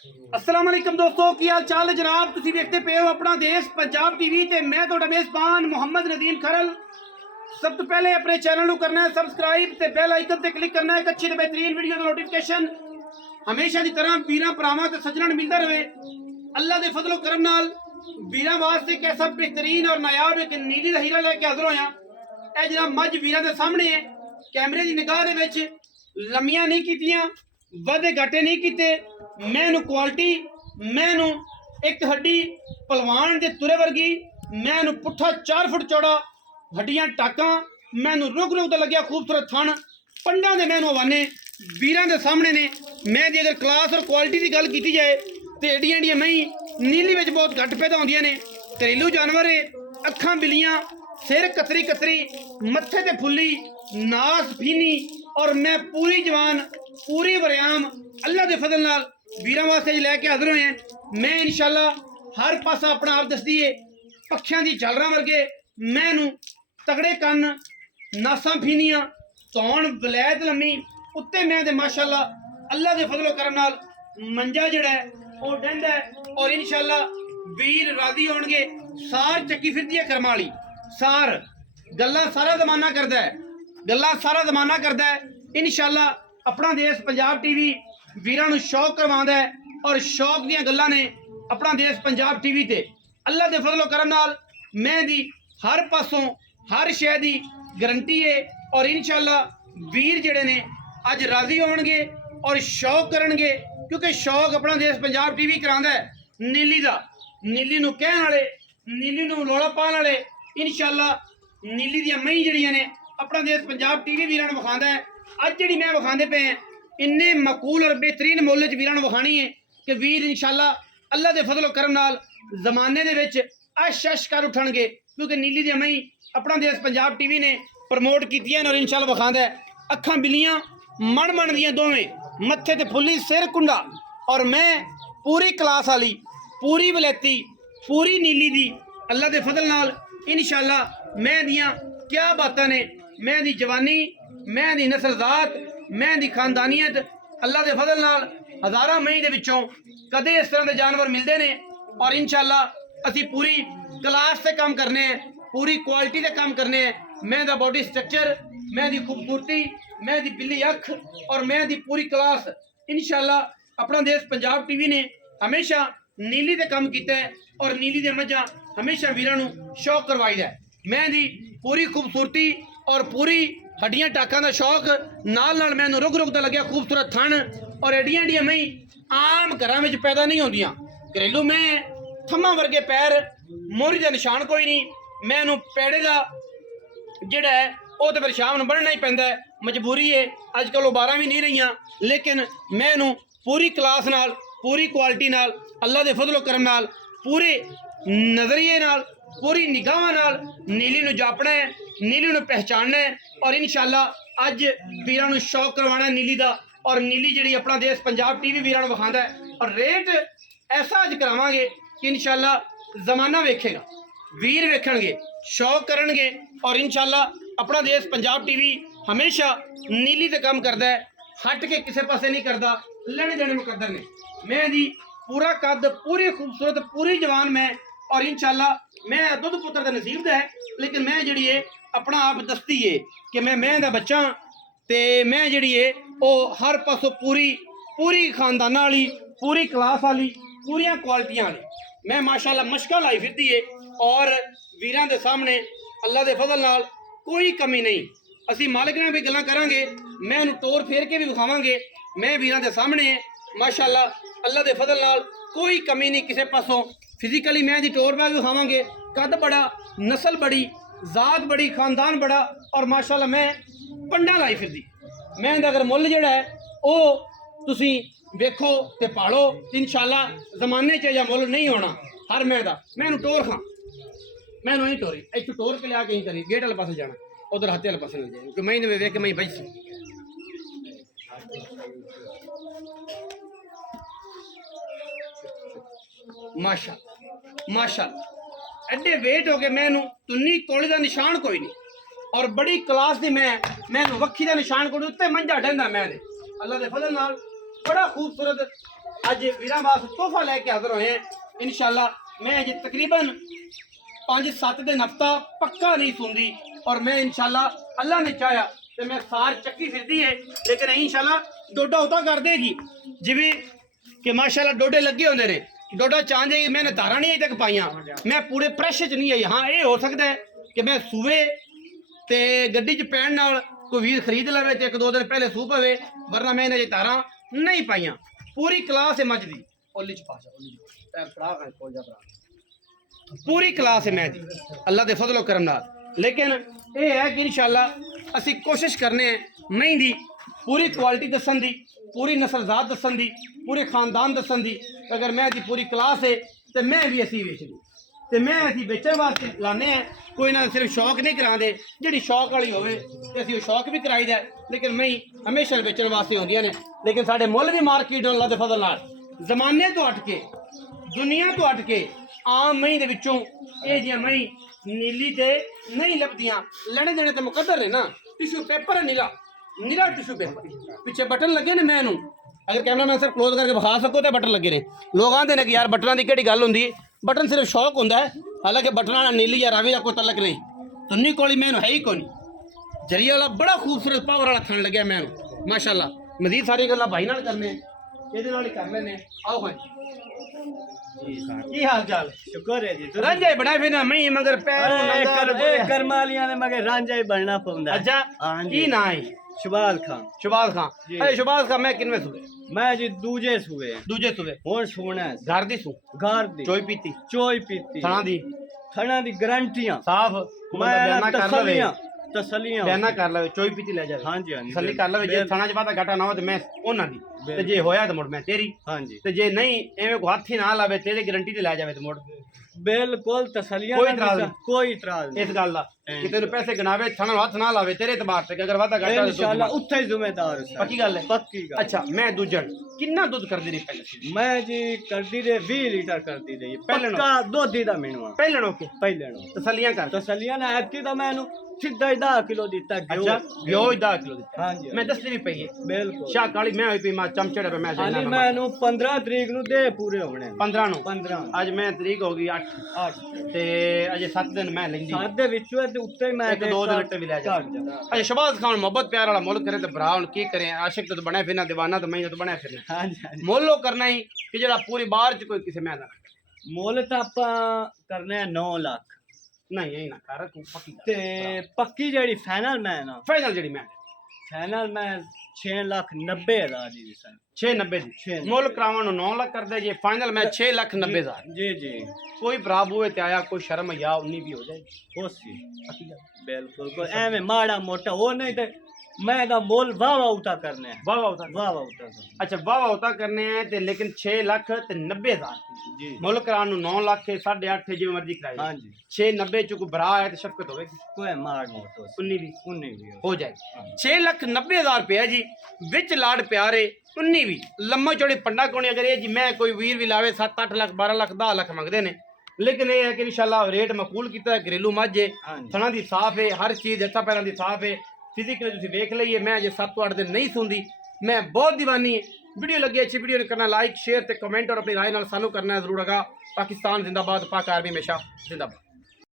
अस्सलाम वालेकुम दोस्तों, की हाल चाल है जनाब। तुसी देखते पे हो अपना देश पंजाब टीवी ते मैं तुहाडा मेज़बान मोहम्मद नदीम खरल। सब तो पहले अपने चैनल को करना है सबसक्राइब ते बेल आइकन ते क्लिक करना है। एक अच्छी ते बेहतरीन वीडियो का नोटिफिकेशन हमेशा की तरह वीरां भरावां ते सज्जणां नूं मिलदा रहे। अल्लाह दे फजलो करम नाल वीरां वास्ते एक ऐसा बेहतरीन और नायाब एक नीली दा हीरा लेके हाज़र होया। ए जनाब मझ वीरां दे सामने है, कैमरे की निगाह दे विच लम्मियां नहीं कीतियां, वादे घाटे नहीं कीते। मैं क्वालिटी, मैं एक हड्डी पलवान के तुरे वर्गी, मैं पुट्ठा 4 फुट चौड़ा हड्डियां टाका, मैं रुक रुक लग्या खूबसूरत थन पंडा दे मैं हवाने वीरां दे सामने ने। मैं दी अगर क्लास और क्वालिटी की गल की जाए तो एडियां एडियां मई नीली में बहुत घट पैदा होंदियां ने। घरेलू जानवर है, अखां बिलियां, सिर कतरी कतरी, मत्थे ते फुल्ली, नास फीनी और मैं पूरी जवान पूरी वरियाम अल्लाह के फजल नाल वीरां वास्ते लैके हाजिर होए हैं। मैं इंशाअल्लाह हर पासा अपना आप दसदी है, पक्षियां दी झालरां वर्गे मैनू तगड़े कन, नासां फीनियां, धौन वलैत लम्मी, उत्ते मैं दे माशाअल्लाह अल्लाह के फजलो करम नाल मंजा जड़ा है वो डंडा है। और इंशाअल्लाह वीर राजी होणगे। सार चक्की फिरदी है करमां वाली, सार गल्लां सारा जमाना करदा है, गल्लां सारा जमाना करदा है। इंशाअल्लाह अपना देश पंजाब टीवी वीरां नूं शौक करवांदा है और शौक दीयां गल्लां ने अपना देश पंजाब टीवी ते अल्लाह दे फजलो करम नाल मैं दी हर पासों हर शय दी गारंटी है। और इंशाअल्लाह वीर जिहड़े ने अज राजी होणगे और शौक करनगे, क्योंकि शौक अपना देश पंजाब टीवी करांदा है नीली दा। नीली नूं कहण वाले, नीली नूं लोड़ा पाउण वाले इंशाअल्लाह नीली दी मई जड़ियां ने अपना देश पंजाब टीवी वीरां नूं विखांदा है। अज जिहड़ी मैं विखांदे पे हैं इन्ने मकूल और बेहतरीन मुल्ल च वीरां नूं विखाणी है कि वीर इंशाअल्लाह अल्लाह दे फजलो करम नाल जमाने दे विच अश अश कर उठणगे, क्योंकि नीली दी मई अपना देश पंजाब टीवी ने प्रमोट कीतियां और इंशाअल्लाह विखांदा है। अखां बिलियां मण मण दियां दोवें, मत्थे ते फुल्ली, सिर कुंडा और मैं पूरी क्लास वाली, पूरी वलैती, पूरी नीली दी अल्लाह दे फजल नाल इंशाअल्लाह मैं दियां क्या बातां ने। मैं दी जवानी, मैं दी नस्लजात, मैं दी खानदानियत अल्लाह दे फजल नाल हज़ारां मई दे विचों कदे इस तरह के जानवर मिलते हैं। और इंशाअल्लाह असी पूरी क्लास से काम करने हैं, पूरी क्वालिटी से काम करने हैं। मैं दा बॉडी स्ट्रक्चर, मैं दी खूबसूरती, मैं दी बिल्ली अख और मैं दी पूरी क्लास इंशाअल्लाह अपना देश पंजाब टीवी ने हमेशा नीली दे काम किया है और नीली दे मझां हमेशा वीरां नूं शौक करवाई है। मैं दी पूरी खूबसूरती और पूरी हड्डियां टाकां दा शौक नाल नाल मैनूं रुक रुक लग्या खूबसूरत थन और एडियां एडियां मई आम घरां विच पैदा नहीं होंदियां। घरेलू मैं थम्मा वर्गे पैर, मोहरी दा निशान कोई नहीं। मैनूं पैड़े दा जिहड़ा है वो तो फिर शाम नूं बनना ही पैंदा है, मजबूरी है। अजकल वो 12 भी नहीं रही, लेकिन मैनूं पूरी क्लास नाल, पूरी क्वालिटी नाल, अल्लाह दे फजलो करम नाल, पूरे नजरिए नाल, पूरी निगाहां नाल नीली नूं जापना है, नीली नूं पहचानना है। और इंशाअल्लाह अज वीरां नूं शौक करवाना नीली दा। और नीली जिहड़ी अपना देश पंजाब टीवी वीरां नूं विखांदा है और रेट ऐसा अज करावांगे कि इंशाअल्लाह जमाना वेखेगा, वीर वेखणगे, शौक करनगे। और इंशाअल्लाह अपना देश पंजाब टीवी हमेशा नीली ते काम करता है, हट के किसी पासे नहीं करता। लेने देने मुकद्दर ने मैं दी पूरा कद, पूरी खूबसूरत, पूरी जवान मैं। और इंशाअल्लाह मैं दुध पुत्र का नसीब है, लेकिन मैं जी है अपना आप दसती है कि मैं दा बच्चा ते मैं जी है वो हर पासों पूरी पूरी खानदाना वाली, पूरी क्लास वाली, पूरिया क्वालिटियां वाली मैं माशाअल्लाह मशकां लाई फिरदी है। और वीरां दे सामने अल्लाह दे फजल नाल कोई कमी नहीं। असी मालिक ने भी गल्लां करांगे, मैं उन्हें टोर फेर के भी विखावांगे। मैं वीरां दे सामने माशाअल्लाह अल्लाह दे फजल नाल कोई कमी नहीं किसी पासों। फिजिकली मैं दी टोर पा भी विखावांगे, कद बड़ा, नस्ल बड़ी, जात बड़ी, खानदान बड़ा और माशाअल्लाह मैं पंडा लाई फिरदी। मैं अगर मुੱਲ जिहड़ा है वो तुसी वेखो ते पालो, इंशाअल्लाह जमाने च या मुੱਲ नहीं होना हर मैं दा। मैं टोर खां, मैं नहीं टोरी इतों टोर के लिया कहीं करी गेट वाले पास जाना, उधर हाथे वाले पास लग जाए कि मैं वेख के मैं बच सी। माशा माशाअल्लाह एडे वेट हो गए, मैनू तुन्नी कोली का निशान कोई नहीं और बड़ी क्लास दी मैं वक्खी का निशान कोई उत्ते मंझा डंदा मैं अल्लाह के फजल नाल बड़ा खूबसूरत अज वीरां वास्ते तोहफा लेके हाजिर होए हैं इंशाल्लाह। मैं अज तकरीबन 5-7 दिन हफ्ता पक्का नहीं सुनदी और मैं इंशाल्लाह अल्लाह ने चाहा तो मैं सार चक्की फिरदी है लेकिन इंशाल्लाह डोडा उदा कर देगी जिवें कि माशाल्लाह डोडे लगे होंदे ने। डोडा चाहते कि मैंने धारा नहीं अजे तक पाइया, मैं पूरे प्रैश च नहीं आई। हाँ ये हो सकता है कि मैं सूबे ते गड्डी च पैण नाल कोई वीर खरीद लवे तो 1-2 दिन पहले सूह पवे, वरना मैंने अजे धारा नहीं पाइया। पूरी क्लास है मज दी ओली च पाजा ओली पैर फड़ा कर खोल जा भरा, पूरी क्लास है मैं दी अल्लाह दे फजलो करम नाल। लेकिन ये है कि इंशाल्लाह असी कोशिश करने हैं मई दी पूरी क्वालिटी दसन दी, पूरी नस्लजात दसन दी, पूरे खानदान दसन दी। अगर मैं दी पूरी क्लास है तो मैं भी असी बेचनी तो मैं असी बेचने वास्ते लाने हैं। कोई ना सिर्फ शौक नहीं कराते, जी शौक वाली होवे ते असी शौक भी कराई दा, लेकिन मई हमेशा बेचने वास्ते होंदियां ने। लेकिन साडे मुल भी मार्केट अल्लाह दे फजल नाल जमाने तो हट के दुनिया तो हट के आम मई दे विचों ये जियां मई नीली ते नहीं लभदियां। लेने देने ते मुकद्दर है ना, टिश्यू पेपर है नीला नीला टिश्यू पेपर, पीछे बटन लगे ने। मैनू अगर कैमरा मैन सर क्लोज करके विखा सको तो बटन लगे ने। लोग आते हैं कि यार बटन की केड़ी गल होंदी, बटन सिर्फ शौक होंदा है, हालांकि बटन नीली या रावी का कोई तलक नहीं। तुन्नी कोली मैनू है ही कोनी। जरिया वाला बड़ा खूबसूरत पावर वाला थन लगे मैनू माशाल्लाह। मजीद सारी गल्लां भाई नाल करने ये नाल ही कर लेने। आओ भाई की हाल चाल? शुक्र है जी। रांझा बड़ा फिर ना मई मगर पैर करमालियां ने मगर रांझा ही बनना पौंदा। अच्छा की ना है? शुबाल खान। शुबाल खान। अरे शुबाल खान मैं किनवे सूबे? मैं जी दूजे सूबे। दूजे सूबे हुण सुना घर दी सू घर दी चोई पीती चोई पीती थना दी गारंटियां साफ मैं तसलियां बयाना कर लवे चोई पीती ले जावे। हां जी हां जी तसली कर लवे जे थाना च पता घाटा ना हो ते मैं ओना दी ते जे होया ते मुड़ मैं तेरी। हां जी ते जे नहीं एवें को हाथ ही ना लावे तेरी गारंटी ते ले जावे ते मुड़ बिल्कुल तसलियां कोई इतराज इस गल दा कि तेरे पैसे गनावे थाना हाथ ना लावे तेरे एतबार ते अगर वादा घाटा इंशाल्लाह उत्थे ही जिम्मेदार है। पक्की गल है? पक्की गल। अच्छा मैं दूजन कितना दूध कर दी रही पहले? मैं जी कर दी रे 20 लीटर कर दी रही पहले पक्का दूध दा मिनवा पहले नो के पहले नो तसलियां कर तसलियां ना ऐतकी दा मैनू सीधा 10 किलो दिता। अच्छा घ्यो 10 किलो दिता। हां जी मैं दसदी भी पई है बिल्कुल शाह काली मैं होई पई मा चमचड़े पे मैं हाली मैनू 15 तरीक नु दे पूरे होने 15 नु 15 आज मैं तरीक हो गई 8 ते अजे 7 दिन मैं लेंदी 7 दे विचों ते उत्ते मैं 1-2 दिन अट्टे भी ले जा। अच्छा शबाज खान मोहब्बत प्यार वाला मुल्क करे ते भरा हुन की करें, आशिक तो बने फिरना दीवाना तो मैं तो बने फिरना। हां जी मोल करना ही कि जेड़ा पूरी बार च कोई किसी मैं ना मोल तो आपा करने 9 लाख नहीं यही ना कर तू पक्की ते पक्की जेड़ी फाइनल मैं ना फाइनल जेड़ी मैं फाइनल मैं 6,90,000 जी सर 690 दी मोल करावन 9 लाख कर दे जे फाइनल मैं 6,90,000 जी जी। कोई बराबू है ते आया कोई शर्म या उन्नी भी हो जाएगी हो सी बिल्कुल कोई एवें माड़ा मोटा हो नहीं ते मैं दा मोल वाह उता करने है वाह उता अच्छा वाह उता करने हैं ते लेकिन 6,90,000 जी मोल करावन 9 लाख 8.5 जिवें मर्जी कराई। हां जी 690 च कोई बरा है ते शफकत होगी कोई माड़ मोट हो उन्नी भी हो जाएगी। 6,90,000 रुपया जी विच लाड प्यारे उन्नी भी लम्मा चौड़ी पंडा कोनी। अगर ये जी मैं कोई वीर भी लावे 7-8 लाख 12 लाख 10 लाख मंगते ने, लेकिन ये है कि इंशाल्लाह रेट मकबूल किया है। घरेलू मझ है थना दी साफ है, हर चीज़ हत्था पैरों की साफ है। फिजिकली तुम देख लीए मैं अजे 7-8 दिन नहीं सुनती, मैं बहुत दीवानी है। वीडियो लगी अच्छी वीडियो करना लाइक शेयर ते कमेंट और अपनी राय नाल सानू करना जरूर। पाकिस्तान जिंदाबाद, पाक आर्मी हमेशा जिंदाबाद।